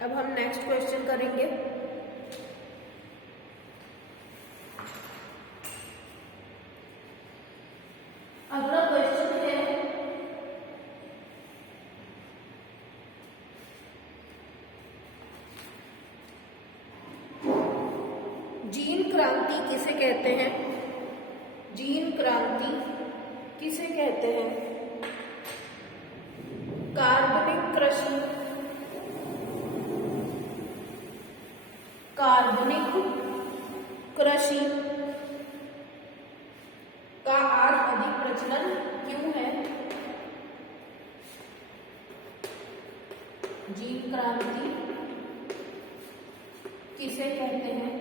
अब हम next question करेंगे। अगला क्वेश्चन है जीन क्रांति किसे कहते हैं? जीन क्रांति किसे कहते हैं? कार्बनिक कृषि, कार्बनिक कृषि का आज अधिक प्रचलन क्यों है? जीन क्रांति किसे कहते हैं?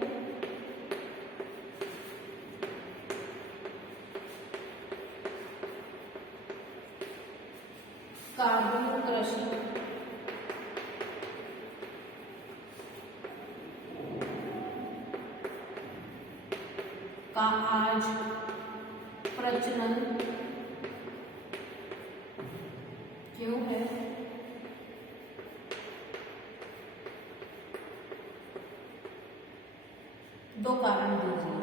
कार्बनिक कृषि का आज प्रचलन क्यों है? दो कारण दीजिए।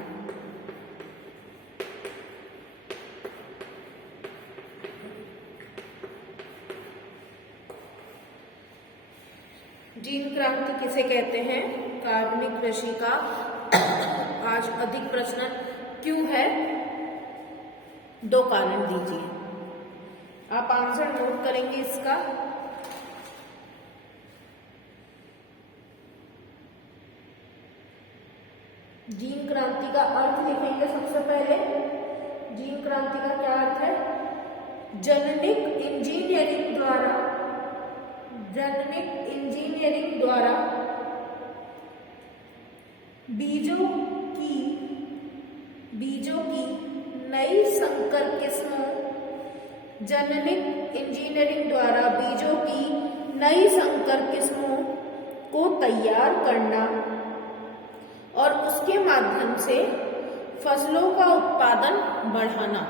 जीन क्रांति किसे कहते हैं? कार्बनिक कृषि का आज अधिक प्रचलन क्यों है? दो कारण दीजिए। आप आंसर नोट करेंगे इसका। जीन क्रांति का अर्थ लिखेंगे सबसे पहले। जीन क्रांति का क्या अर्थ है? जेनेटिक इंजीनियरिंग द्वारा, जेनेटिक इंजीनियरिंग द्वारा बीजों की नई संकर किस्मों, जेनेटिक इंजीनियरिंग द्वारा बीजों की नई संकर किस्मों को तैयार करना और उसके माध्यम से फसलों का उत्पादन बढ़ाना,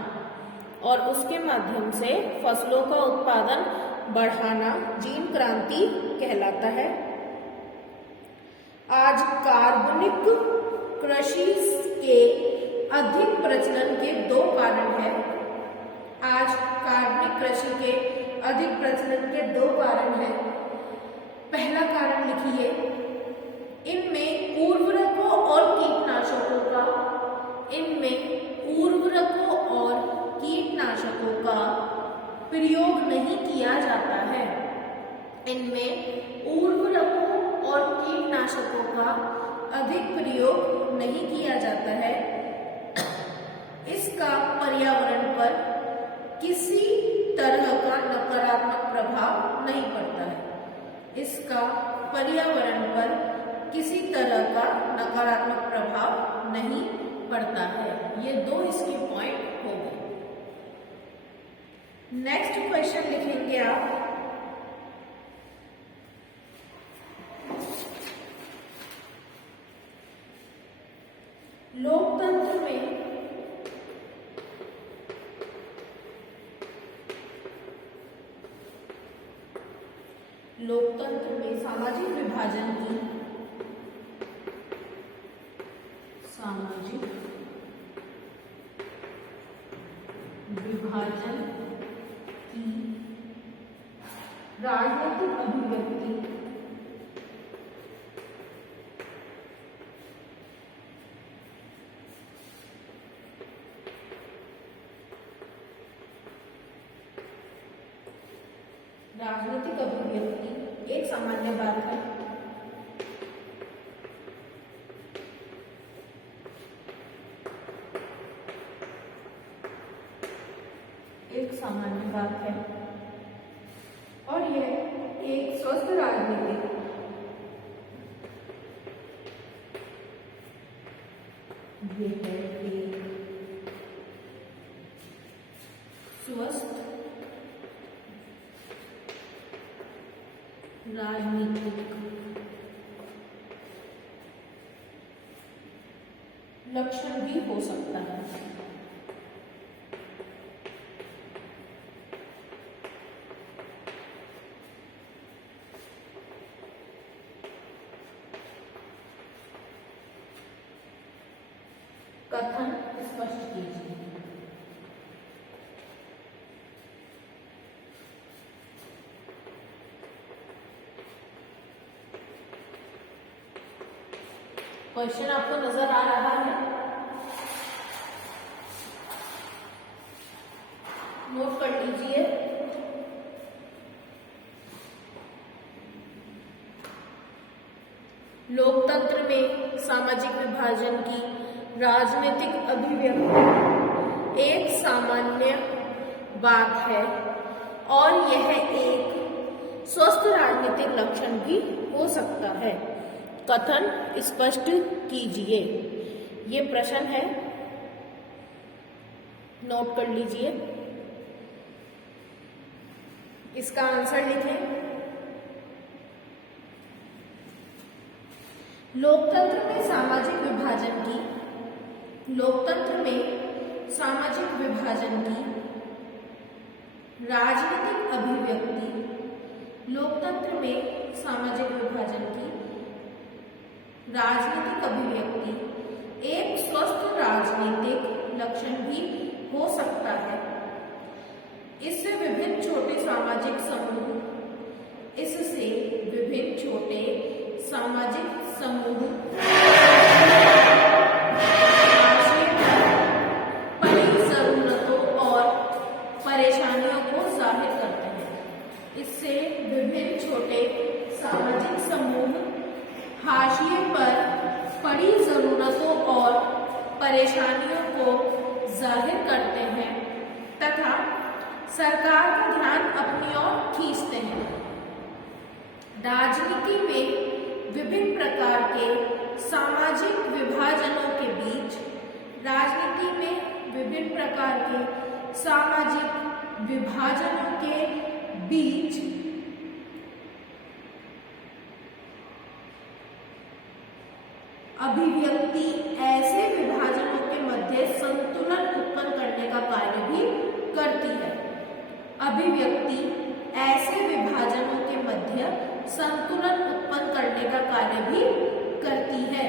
और उसके माध्यम से फसलों का उत्पादन बढ़ाना जीन क्रांति कहलाता है। आज कार्बनिक कृषि के अधिक प्रचलन के दो कारण हैं। आज कार्बनिक कृषि के अधिक प्रचलन के दो कारण हैं। पहला कारण लिखिए, इनमें उर्वरकों और कीटनाशकों का प्रयोग नहीं किया जाता है। इनमें उर्वरकों और कीटनाशकों का अधिक प्रयोग नहीं किया जाता है। इसका पर्यावरण पर किसी तरह का नकारात्मक प्रभाव नहीं पड़ता है। इसका पर्यावरण पर किसी तरह का नकारात्मक प्रभाव नहीं पड़ता है। ये दो इसके पॉइंट हो गए। नेक्स्ट क्वेश्चन लिखेंगे आप। लोकतंत्र में सामाजिक विभाजन की राजनीतिक अभिव्यक्ति एक सामान्य बात है। एक सामान्य बात है और यह एक स्वस्थ राजनीति स्वस्थ राजनीतिक लक्षण भी हो सकता है। कथन स्पष्ट कीजिए। क्वेश्चन आपको नजर आ रहा है, नोट कर लीजिए। लोकतंत्र में सामाजिक विभाजन की राजनीतिक अभिव्यक्ति एक सामान्य बात है और यह एक स्वस्थ राजनीतिक लक्षण भी हो सकता है। कथन स्पष्ट कीजिए, ये प्रश्न है, नोट कर लीजिए। इसका आंसर लिखें। लोकतंत्र में सामाजिक विभाजन की राजनीतिक अभिव्यक्ति एक स्वस्थ राजनीतिक लक्षण भी हो सकता है। इससे विभिन्न छोटे सामाजिक समूह बड़ी जरूरतों और परेशानियों को जाहिर करते हैं। इससे विभिन्न छोटे सामाजिक समूह हाशिए पर पड़ी जरूरतों और परेशानियों को जाहिर करते हैं तथा सरकार का ध्यान अपनी ओर खींचते हैं। राजनीति में विभिन्न प्रकार के सामाजिक विभाजनों के बीच अभिव्यक्ति ऐसे विभाजनों के मध्य संतुलन उत्पन्न करने का कार्य भी करती है। अभिव्यक्ति ऐसे विभाजनों के मध्य संतुलन उत्पन्न करने का कार्य भी करती है।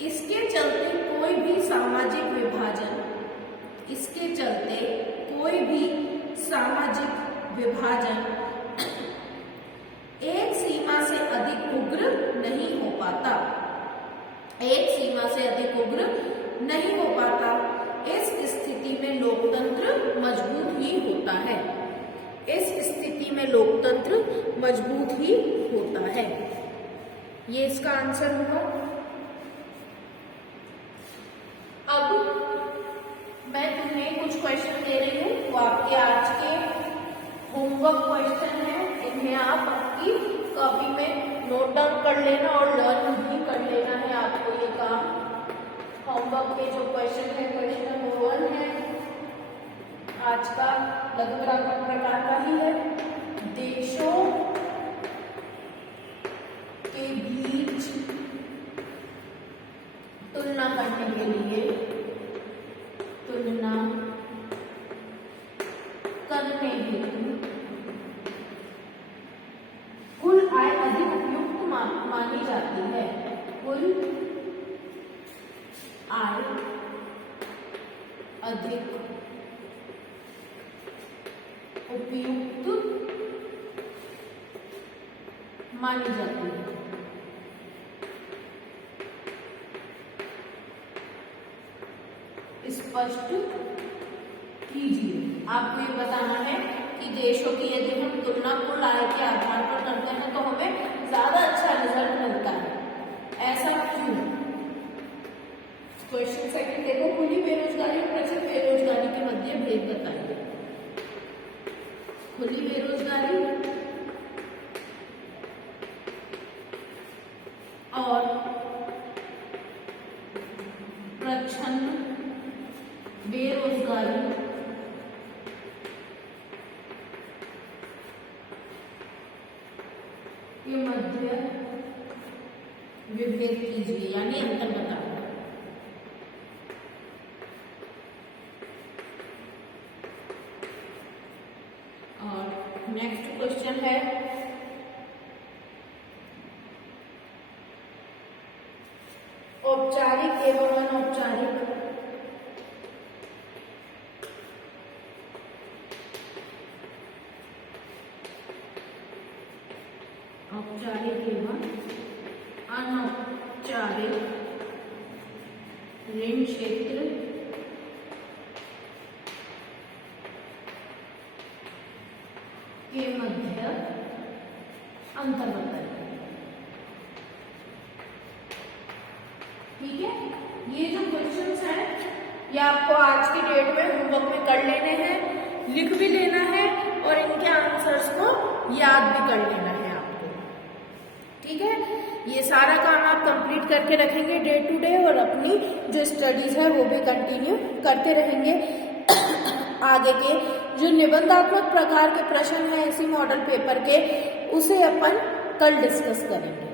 इसके चलते कोई भी सामाजिक विभाजन एक सीमा से अधिक उग्र नहीं हो पाता। इस स्थिति में लोकतंत्र मजबूत ही होता है। ये इसका आंसर होगा। अब मैं तुम्हें कुछ क्वेश्चन दे रही हूँ, वो आपके आज के होमवर्क क्वेश्चन है। इन्हें आप आपकी कॉपी में नोट डाउन कर लेना और लर्न भी कर लेना है आपको ये काम। होमवर्क के जो क्वेश्चन है, क्वेश्चन नंबर 1 है आज का, लघु प्रकार का ही है। देशों के बीच तुलना करने के लिए कुल आय अधिक उपयुक्त मानी जाती है। कुल आय अधिक उपयुक्त मानी जाती है। स्पष्ट कीजिए। आपको ये बताना है कि देशों की यदि हम तुलना कुल आय के आधार पर करते हैं तो हमें ज्यादा अच्छा रिजल्ट मिलता है। ऐसा क्यों? क्वेश्चन सेकंड देखो, खुली बेरोजगारी और प्रचुर बेरोजगारी के मध्य भेद बताइए। खुली बेरोजगारी और प्रच्छन्न बेरोजगारी के मध्य विभेद कीजिए, यानी अंतर बताओ। और नेक्स्ट क्वेश्चन है, औपचारिक एवं अनौपचारिक औपचारिक एवं अनौपचारिक ऋण क्षेत्र के मध्य अंतर बताइए। ठीक है, ये जो क्वेश्चंस हैं ये आपको आज की डेट में होमवर्क में कर लेने हैं, लिख भी लेना है और इनके आंसर्स को याद भी कर लेना है आपको। ठीक है, ये सारा काम आप कंप्लीट करके रखेंगे डे टू डे और अपनी जो स्टडीज है वो भी कंटिन्यू करते रहेंगे। आगे के जो निबंधात्मक प्रकार के प्रश्न हैं इसी मॉडल पेपर के, उसे अपन कल डिस्कस करेंगे।